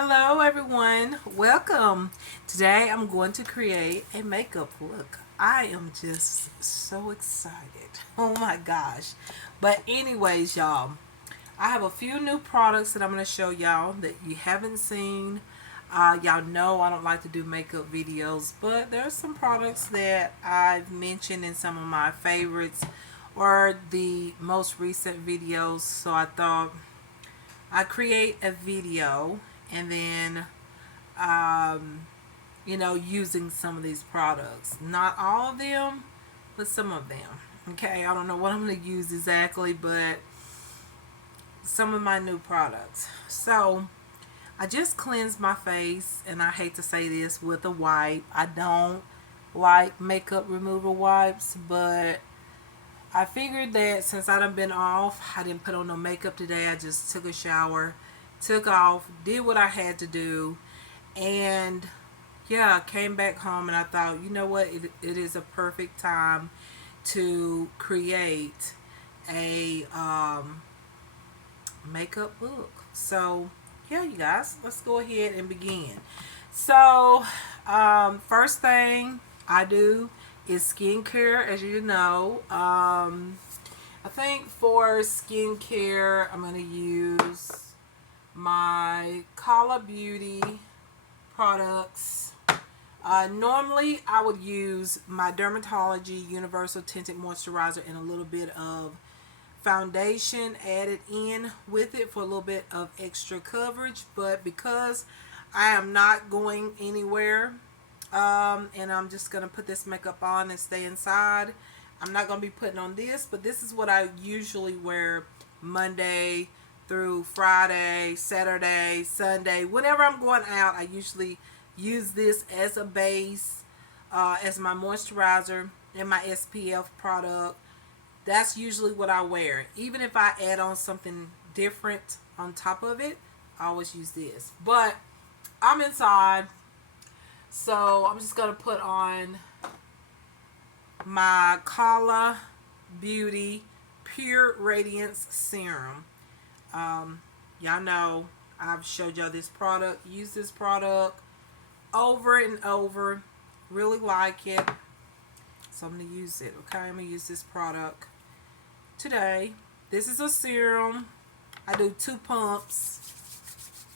Hello everyone, welcome. Today I'm going to create a makeup look. I am just so excited. Oh my gosh. But anyways, y'all, I have a few new products that I'm going to show y'all that you haven't seen. Y'all know I don't like to do makeup videos, but there's some products that I've mentioned in some of my favorites or the most recent videos, so I thought I create a video and then using some of these products. Not all of them, but some of them. Okay, I don't know what I'm going to use exactly, but some of my new products. So I just cleansed my face, and I hate to say this, with a wipe. I don't like makeup remover wipes, but I figured that since I done been off, I didn't put on no makeup today. I just took a shower, took off, did what I had to do, and yeah, I came back home and I thought, you know what, it is a perfect time to create a makeup look. So yeah, you guys, let's go ahead and begin. So first thing I do is skincare, as you know. I think for skincare, I'm going to use my Kala Beauty products. Normally, I would use my Dermatology Universal Tinted Moisturizer and a little bit of foundation added in with it for a little bit of extra coverage. But because I am not going anywhere, and I'm just going to put this makeup on and stay inside, I'm not going to be putting on this, but this is what I usually wear Monday through Friday, Saturday, Sunday. Whenever I'm going out, I usually use this as a base, as my moisturizer and my SPF product. That's usually what I wear. Even if I add on something different on top of it, I always use this. But I'm inside, so I'm just going to put on my Kala Beauty Pure Radiance Serum. Y'all know I've showed y'all this product. Use this product over and over. Really like it. So I'm going to use it. Okay, I'm going to use this product today. This is a serum. I do 2 pumps.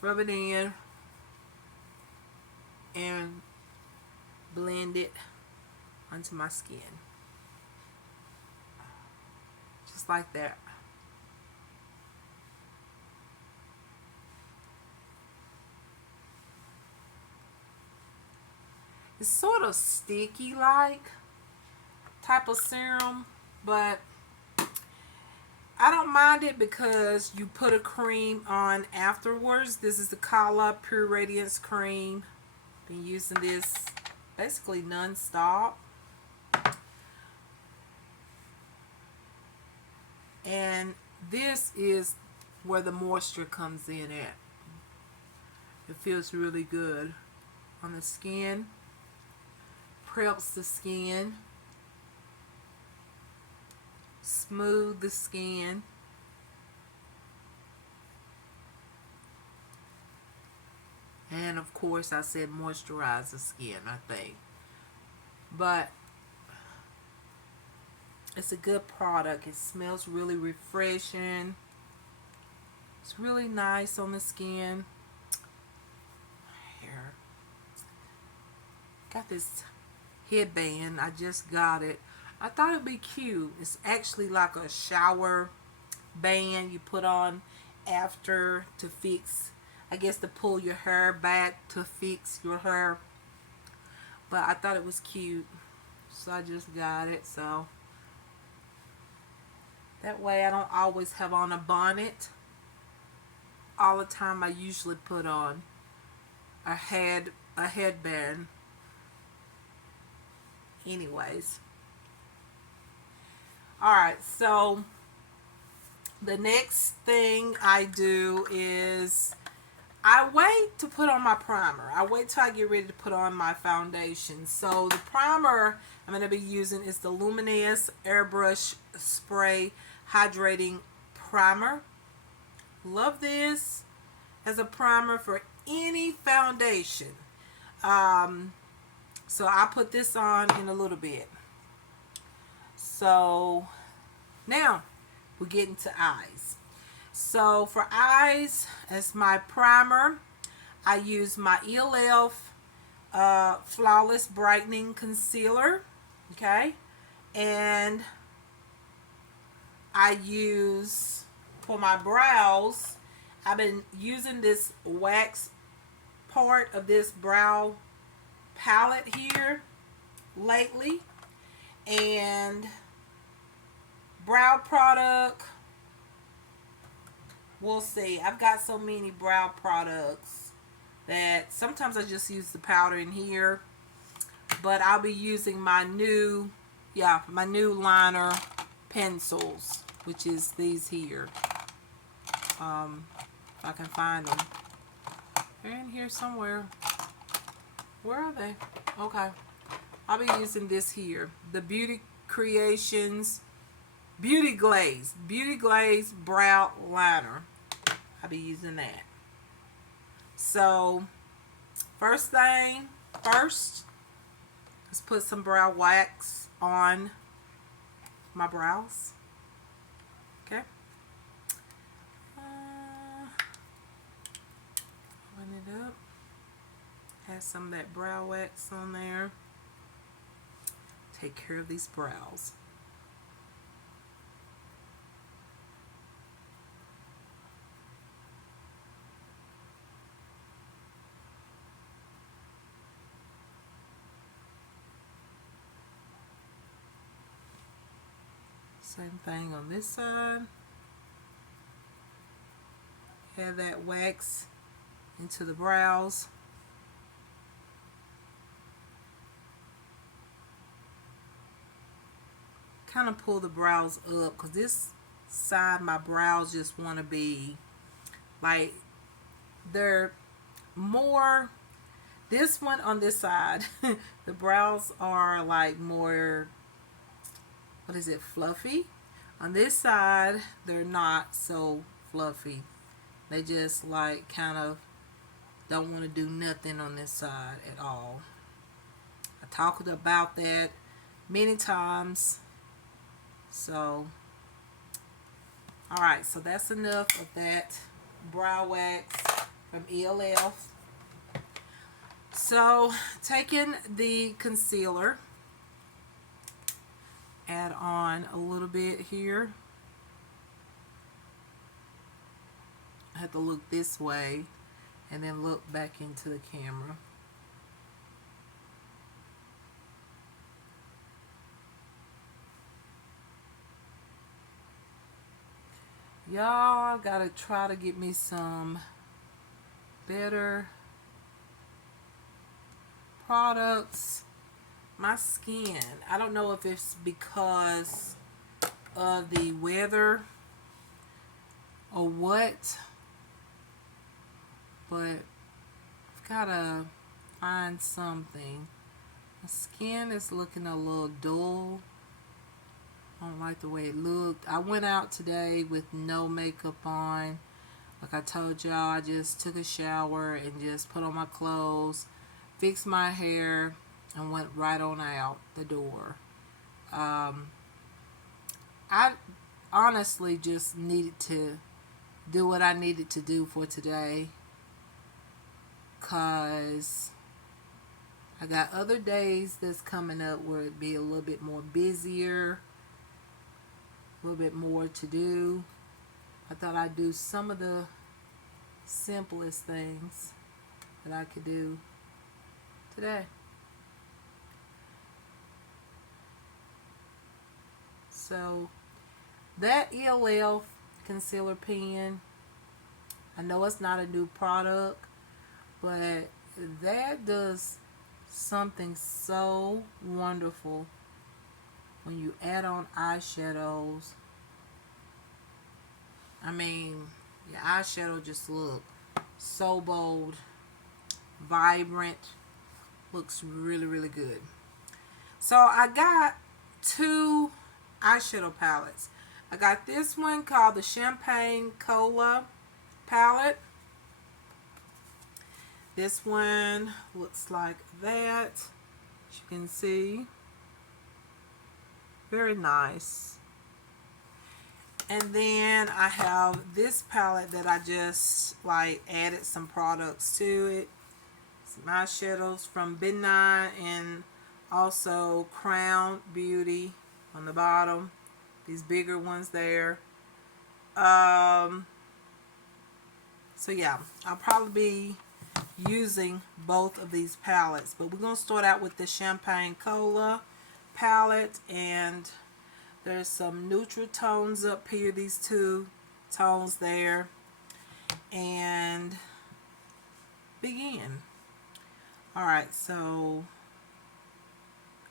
Rub it in and blend it onto my skin. Just like that. It's sort of sticky like type of serum, but I don't mind it because you put a cream on afterwards. This is the Kala Pure Radiance Cream. Been using this basically non-stop. And this is where the moisture comes in at. It feels really good on the skin. Preps the skin. Smooth the skin. And of course I said moisturize the skin, I think. But it's a good product. It smells really refreshing. It's really nice on the skin. Hair. Got this headband. I just got it. I thought it'd be cute. It's actually like a shower band you put on after to fix, I guess, to pull your hair back to fix your hair. But I thought it was cute, so I just got it. So that way I don't always have on a bonnet all the time. I usually put on a headband. Anyways. Alright, so the next thing I do is I wait to put on my primer. I wait till I get ready to put on my foundation. So the primer I'm going to be using is the Luminous Airbrush Spray Hydrating Primer. Love this. as a primer for any foundation. So I'll put this on in a little bit. So now we're getting to eyes. So for eyes, as my primer, I use my ELF Flawless Brightening Concealer. Okay. And I use, for my brows, I've been using this wax part of this brow palette here lately. And brow product, we'll see. I've got so many brow products that sometimes I just use the powder in here, but I'll be using my new liner pencils, which is these here. If I can find them, they're in here somewhere. Where are they? Okay, I'll be using this here, the Beauty Glaze Brow Liner. I'll be using that. So first, let's put some brow wax on my brows. Okay. Open it up. Add some of that brow wax on there. Take care of these brows. Same thing on this side. Add that wax into the brows. Kind of pull the brows up, because this side, my brows just want to be like, they're more, this one on this side, the brows are like more, what is it, fluffy. On this side, they're not so fluffy. They just like kind of don't want to do nothing on this side at all. I talked about that many times. So, alright, so that's enough of that brow wax from ELF. So, taking the concealer, add on a little bit here. I have to look this way and then look back into the camera. Y'all gotta try to get me some better products. My skin, I don't know if it's because of the weather or what, but I've gotta find something. My skin is looking a little dull. I don't like the way it looked. I went out today with no makeup on. Like I told y'all, I just took a shower and just put on my clothes, fixed my hair, and went right on out the door. I honestly just needed to do what I needed to do for today, because I got other days that's coming up where it'd be a little bit more busier, a little bit more to do. I thought I'd do some of the simplest things that I could do today. So that ELF concealer pen, I know it's not a new product, but that does something so wonderful when you add on eyeshadows. I mean, your eyeshadow just look so bold, vibrant, looks really, really good. So I got two eyeshadow palettes. I got this one called the Champagne Cola palette, This one looks like that. As you can see, very nice. And then I have this palette that I just like added some products to it. Some eyeshadows from Midnight and also Crown Beauty on the bottom. These bigger ones there. So yeah, I'll probably be using both of these palettes. But we're going to start out with the Champagne Cola palette. And there's some neutral tones up here. These two tones there. And begin. Alright, so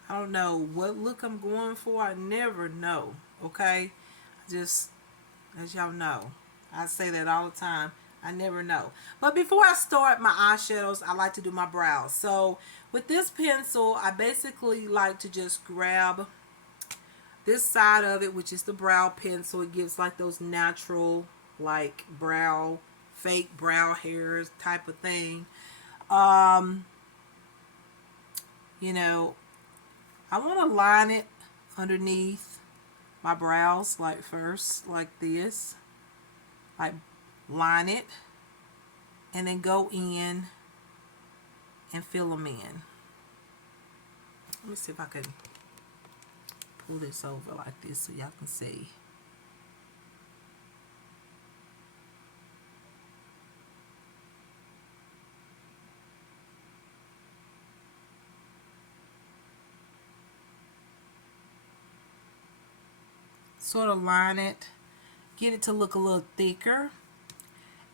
I don't know what look I'm going for. I never know. Okay? Just, as y'all know, I say that all the time. I never know. But before I start my eyeshadows, I like to do my brows. So with this pencil, I basically like to just grab this side of it, which is the brow pencil. It gives like those natural, like brow, fake brow hairs type of thing. You know, I want to line it underneath my brows, like first, like this. Like line it. And then go in and fill them in. Let me see if I can pull this over like this so y'all can see. Sort of line it, get it to look a little thicker,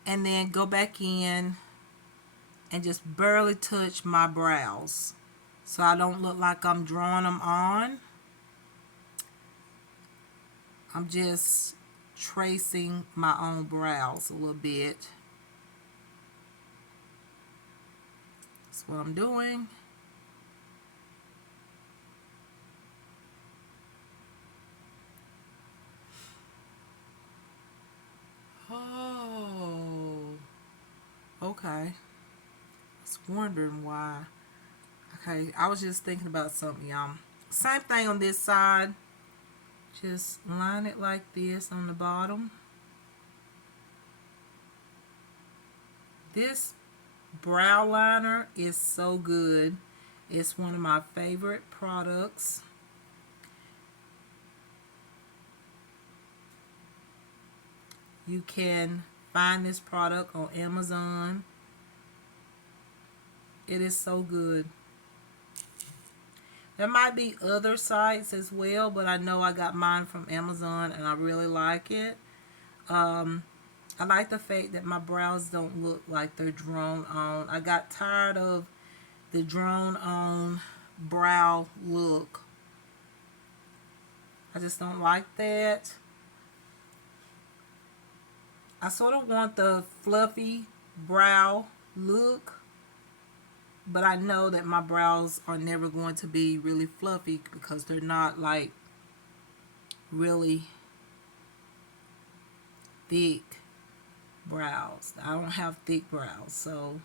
and then go back in and just barely touch my brows so I don't look like I'm drawing them on. I'm just tracing my own brows a little bit. That's what I'm doing. Oh, okay. I was wondering why. Okay, I was just thinking about something, y'all. Same thing on this side. Just line it like this on the bottom. This brow liner is so good. It's one of my favorite products. You can find this product on Amazon. It is so good. There might be other sites as well, but I know I got mine from Amazon and I really like it. I like the fact that my brows don't look like they're drawn on. I got tired of the drawn on brow look. I just don't like that. I sort of want the fluffy brow look, but I know that my brows are never going to be really fluffy because they're not like really thick brows. I don't have thick brows, so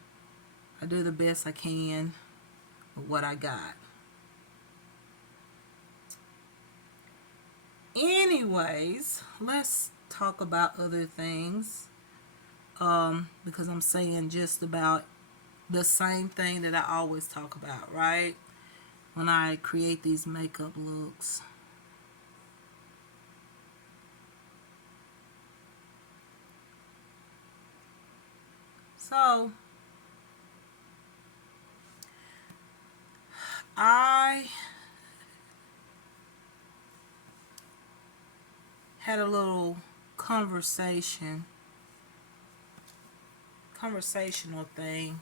I do the best I can with what I got. Anyways, let's talk about other things, because I'm saying just about the same thing that I always talk about, right? When I create these makeup looks. So I had a little conversational thing.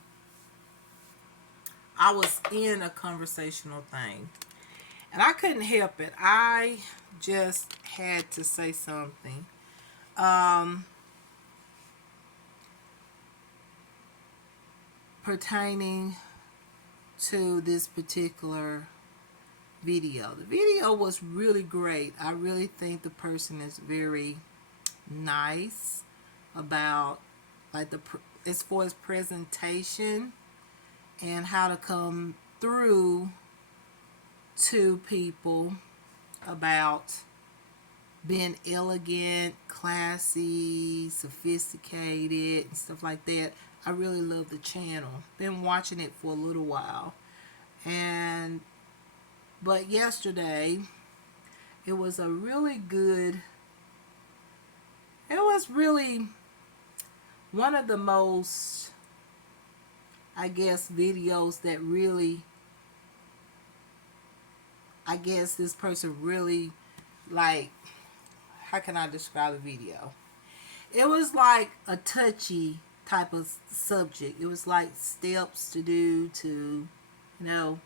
I was in a conversational thing and I couldn't help it. I just had to say something. Pertaining to this particular video. The video was really great. I really think the person is very nice about like as far as presentation. and how to come through to people about being elegant, classy, sophisticated, and stuff like that. I really love the channel. Been watching it for a little while. But yesterday, it was a really good, it was really one of the most, I guess, videos that really, I guess this person really, like, how can I describe the video? It was like a touchy type of subject. It was like steps to do to, you know,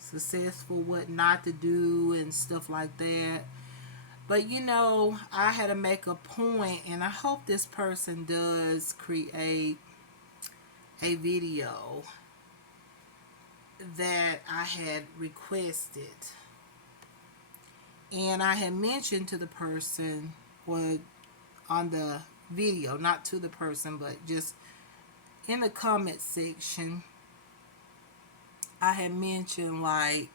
successful, what not to do and stuff like that. But you know, I had to make a point, and I hope this person does create a video that I had requested. And I had mentioned to the person, or on the video, not to the person, but just in the comment section, I had mentioned, like,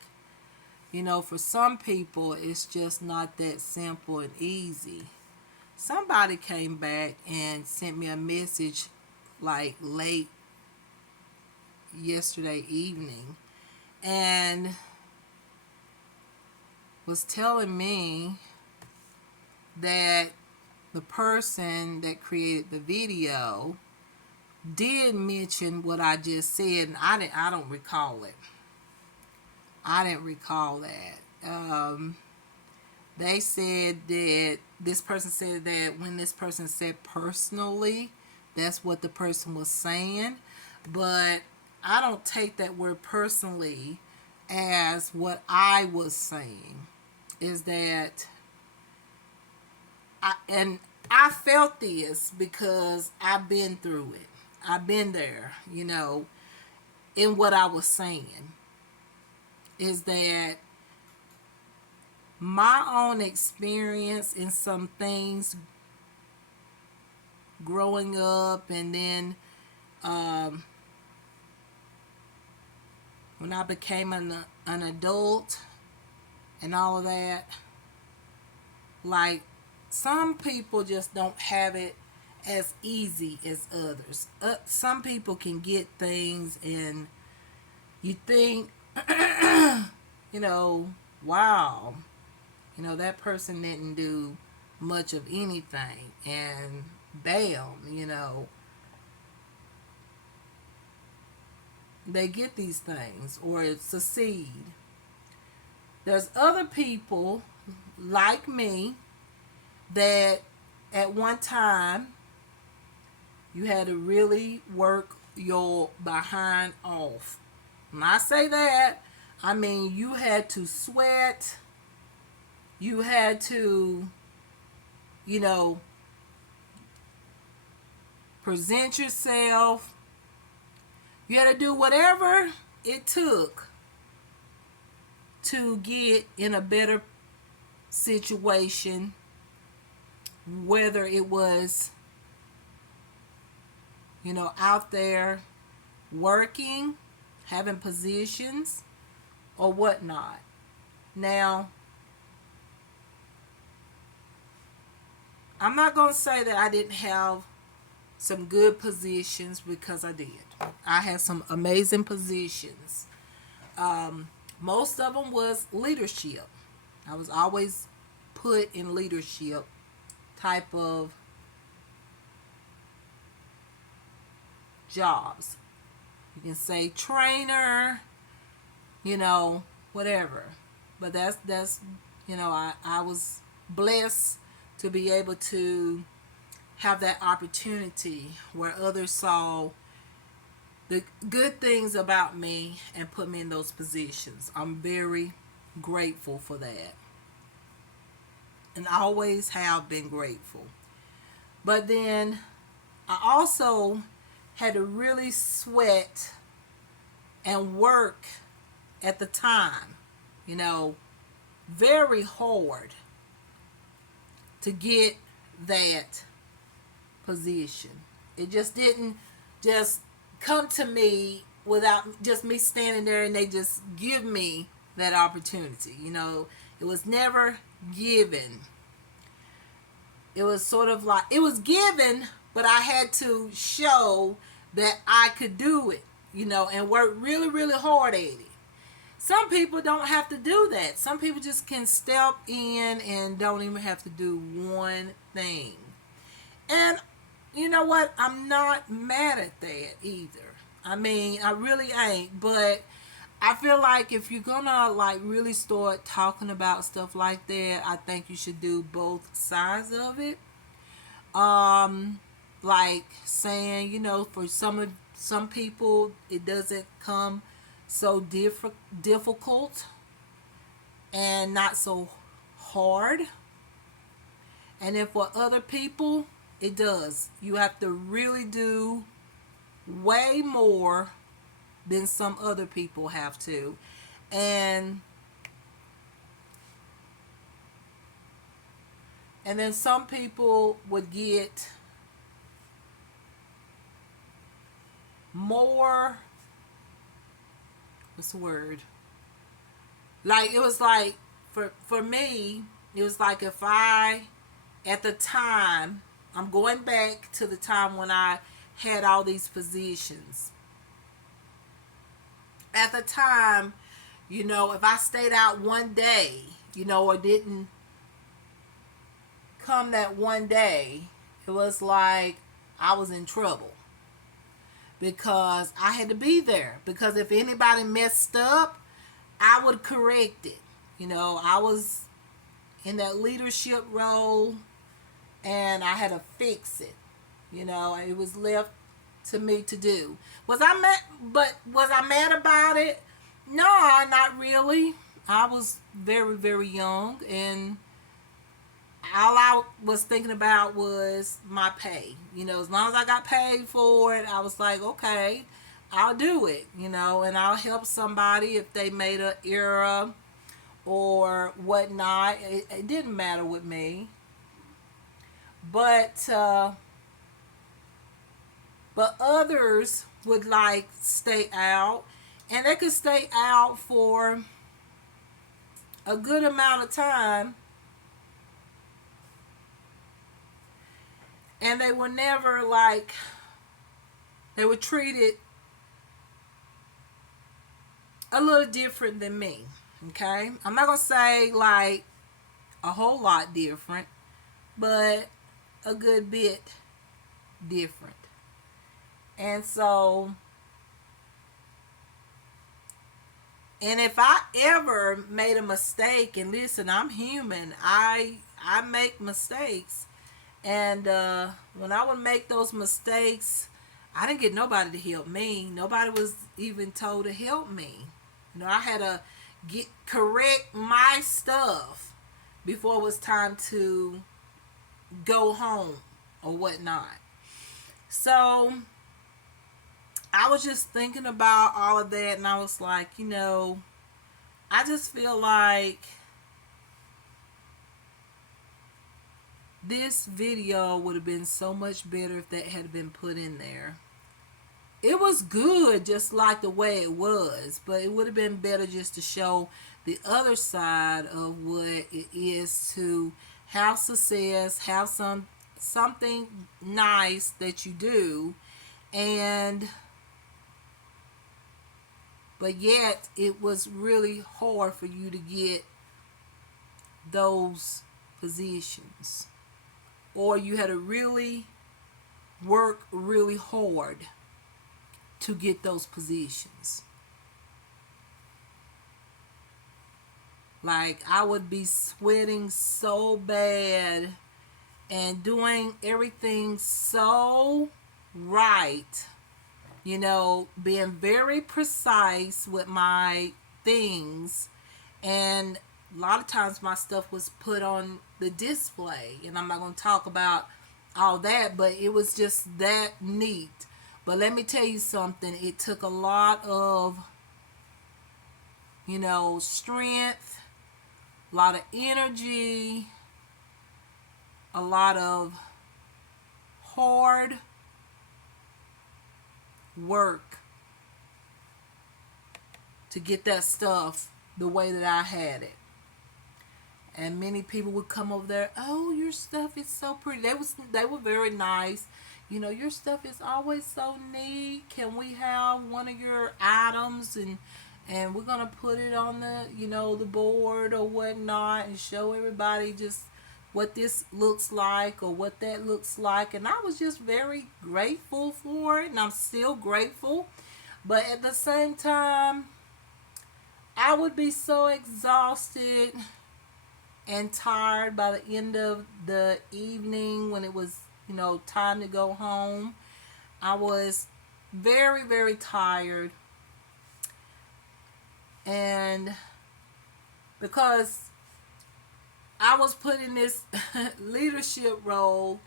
you know, for some people, it's just not that simple and easy. Somebody came back and sent me a message like late yesterday evening and was telling me that the person that created the video did mention what I just said, and I don't recall it. I didn't recall that. They said that this person said that when this person said personally, that's what the person was saying. But I don't take that word personally as what I was saying. Is that I felt this because I've been through it. I've been there, you know, in what I was saying. Is that my own experience in some things growing up, and then when I became an adult and all of that, like, some people just don't have it as easy as others. Some people can get things and you think, you know, wow, you know, that person didn't do much of anything, and bam, you know, they get these things or succeed. There's other people like me that at one time you had to really work your behind off. When I say that, I mean you had to sweat, you had to, you know, present yourself, you had to do whatever it took to get in a better situation, whether it was, you know, out there working, having positions, or whatnot. Now, I'm not going to say that I didn't have some good positions, because I did. I had some amazing positions. Most of them was leadership. I was always put in leadership type of jobs. You can say trainer, you know, whatever. But that's you know, I was blessed to be able to have that opportunity where others saw the good things about me and put me in those positions. I'm very grateful for that. And I always have been grateful. But then I also had to really sweat and work at the time. you know, very hard to get that position. It just didn't just come to me without just me standing there and they just give me that opportunity. You know, it was never given. It was sort of like it was given, but I had to show that I could do it, you know, and work really, really hard at it. Some people don't have to do that. Some people just can step in and don't even have to do one thing. And you know what? I'm not mad at that either. I mean, I really ain't. But I feel like if you're gonna like really start talking about stuff like that, I think you should do both sides of it. Like saying, you know, for some people it doesn't come so difficult and not so hard. And then for other people, it does. You have to really do way more than some other people have to. And then some people would get more, what's the word? Like it was like for me, it was like if I at the time, I'm going back to the time when I had all these positions. At the time, you know, if I stayed out one day, you know, or didn't come that one day, it was like I was in trouble because I had to be there. Because if anybody messed up, I would correct it. You know, I was in that leadership role and I had to fix it. You know, it was left to me to do. Was I mad? But was I mad about it? No, not really. I was very, very young, and all I was thinking about was my pay. You know, as long as I got paid for it, I was like, okay, I'll do it. You know, and I'll help somebody if they made an error or whatnot. It didn't matter with me. But others would like stay out, and they could stay out for a good amount of time, and they were never like, they were treated a little different than me. Okay, I'm not gonna say like a whole lot different, but a good bit different. And so, and if I ever made a mistake, and listen, I'm human, I make mistakes, and when I would make those mistakes, I didn't get nobody to help me. Nobody was even told to help me. You know, I had to correct my stuff before it was time to go home or whatnot. So I was just thinking about all of that, and I was like, you know, I just feel like this video would have been so much better if that had been put in there. It was good just like the way it was, but it would have been better just to show the other side of what it is to have success, have something nice that you do, and but yet it was really hard for you to get those positions, or you had to really work really hard to get those positions. Like I would be sweating so bad and doing everything so right, you know, being very precise with my things, and a lot of times my stuff was put on the display, and I'm not going to talk about all that, but it was just that neat. But let me tell you something, it took a lot of you know, strength, a lot of energy, a lot of hard work to get that stuff the way that I had it. And many people would come over there, oh, your stuff is so pretty. They were very nice. You know, your stuff is always so neat. Can we have one of your items, and we're gonna put it on the, you know, the board or whatnot, and show everybody just what this looks like or what that looks like. And I was just very grateful for it, and I'm still grateful. But at the same time, I would be so exhausted and tired by the end of the evening when it was, you know, time to go home. I was very, very tired. And because I was put in this leadership role,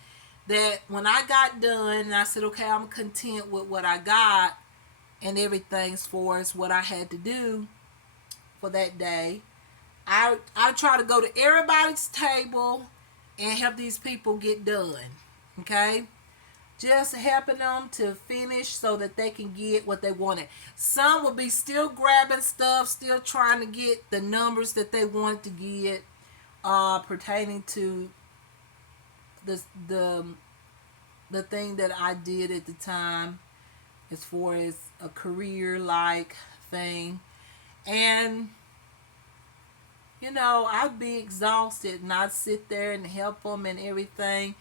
that when I got done and I said, okay, I'm content with what I got and everything as far as what I had to do for that day, I try to go to everybody's table and help these people get done. Okay? Just helping them to finish so that they can get what they wanted. Some will be still grabbing stuff, still trying to get the numbers that they wanted to get, pertaining to the the thing that I did at the time, as far as a career like thing. And you know, I'd be exhausted and I'd sit there and help them and everything.